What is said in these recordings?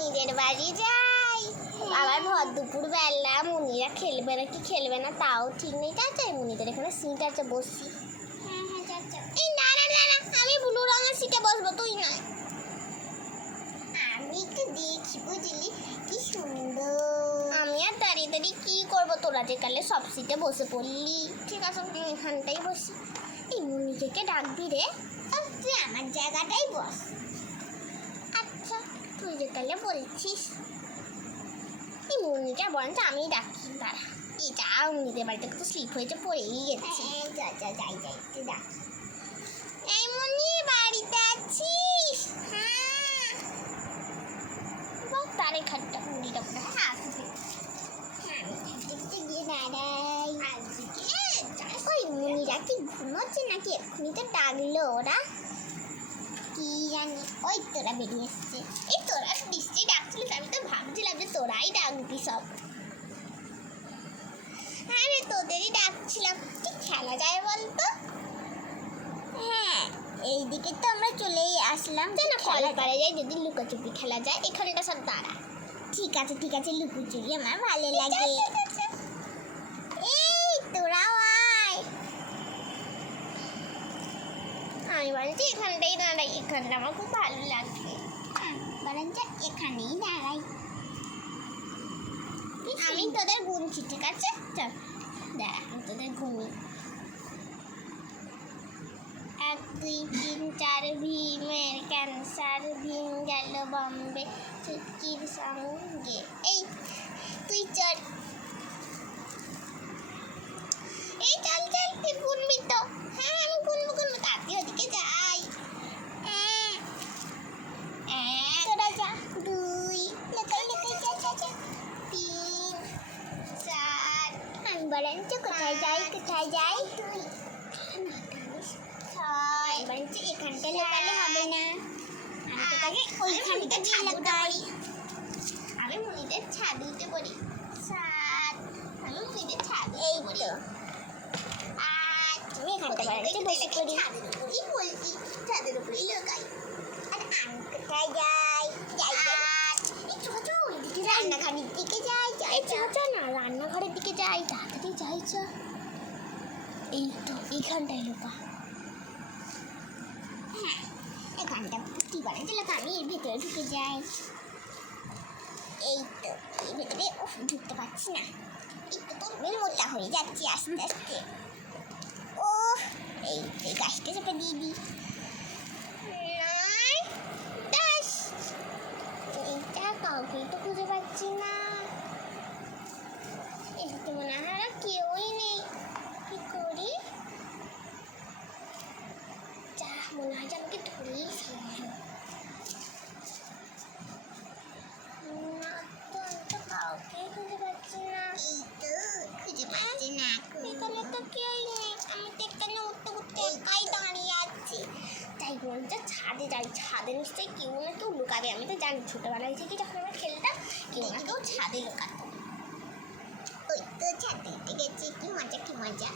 মুনিদের বাড়ি যাই। আবার ভর দুপুর বেলা মুনিরা খেলবে না কি খেলবে না তাও ঠিক নেই। চাচা মুনিদের এখানে সিট আছে, বসি। এই না না না না, আমি ব্লু রঙের সিটে বসবো, তুই নয়। আমি একটু দেখি, বুঝলি কি সুন্দর। আমি আর দাঁড়িয়ে দাঁড়িয়ে কি করবো, তোরা যে কালে সব সিটে বসে পড়লি। ঠিক আছে আমি এখানটাই বসি। এই মুনিকে ডাকবি রে? তুই আমার জায়গাটাই বস। আচ্ছা তুই যে কালে বলছিস। এই মুনিটা বরঞ্চ আমি ডাকি, দাঁড়া। এই যা মুনিদের বাড়িতে কত স্লিপ হয়েছে, পড়েই গেছে। যাই তুই ডাক। এই মুনি বাড়িতে আছিস? হ্যাঁ বল, তার এখানটা মুনিটা পড়ে আসবে। দেখতে গিয়ে দাঁড়াই। আজকে ওই মুনিরা কি ঘুমোচ্ছে নাকি? এক্ষুনি তো ডাকলো ওরা, কি জানি। ওই তোরা বেরিয়ে এসছে। এই তোরা নিশ্চয়ই ডাকছিলিস, আমি তো ভাবছিলাম যে তোরাই ডাকবি সব। হ্যাঁ রে, তোদেরই ডাকছিলাম। কি খেলা যায় বলতো? হ্যাঁ এইদিকে তো আমরা চলেই আসলাম। না খেলা করা যায়, যদি লুকোচুপি খেলা যায়। এখানটা সব দাঁড়া। ঠিক আছে লুকোচুপি আমার ভালো লাগে। এই তোরাও আয়। আমি বলছি এখানটাই দাঁড়াই, এখানটা আমার খুব ভালো লাগে। বরঞ্চ এখানেই দাঁড়াই। আমি তোদের গুনছি, ঠিক আছে? চল দাঁড়া, আমি তোদের গুনি। 1 2 3 4 ভীমের ক্যান্সার, ভীম গেল বম্বে চুটকির সঙ্গে। এই তুই চল, এই চল তুই গুনবি তো? হ্যাঁ আমি গুনবো, তাড়াতাড়ি ওদিকে যাই। তোরা যা। 2 লেখাই যা 3 4। আমি বরঞ্চ কোথায় যাই? 2 6। বরঞ্চ এখানটা লেখালে হবে না, আমি ওইখানটা লেখাই। আমি মুনিদের ছাদে উঠে পড়ি। 7। আমি মুনিদের ছাদে, এই তো। তুমি এখানটা বরঞ্চ বসে পড়ি। ছাদের উপরেই লেখাই। আর আমি কোথায় যাই? রান্নাঘরের দিকে যাই। না রান্নাঘরের দিকে যাই, তাড়াতাড়ি যাই। এই তো এইখানটায় লোকা। হ্যাঁ এখানটা কি বলে যে লোকা, আমি এর ভেতরে ঢুকে যাই। এই তো এর ভেতরে ঢুকতে পারছি না। একটু তো আমি মোটা হয়ে যাচ্ছি আস্তে আস্তে। ও এই গাছটা চেপে দিয়ে দিই। 9 10। এইটা কাউকেই তো খুঁজে পাচ্ছি না। এদিকে মনে হয় আর কেউই নেই। কি করি? যা মনে হয় যে আমাকে ধরেই ফেললো। না তো আমি তো কাউকেই খুঁজে পাচ্ছি না। এই তো খুঁজে পাচ্ছি না, এখানে তো কেউই নেই। আমি তো এখানে উঠতে একাই দাঁড়িয়ে আছি। তাই বলছে ছাদে যাই, ছাদে নিশ্চয়ই কেউ না কেউ লুকাবে। আমি তো জানি ছোটোবেলায় থেকে যখন আমরা খেলতাম কেউ না কেউ ছাদে লুকাতো। ওই তো ছাদে উঠে গেছি, কি মজা।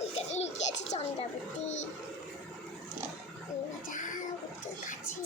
ওইখানে লুকিয়ে আছে চন্দ্রাবতী। কাছে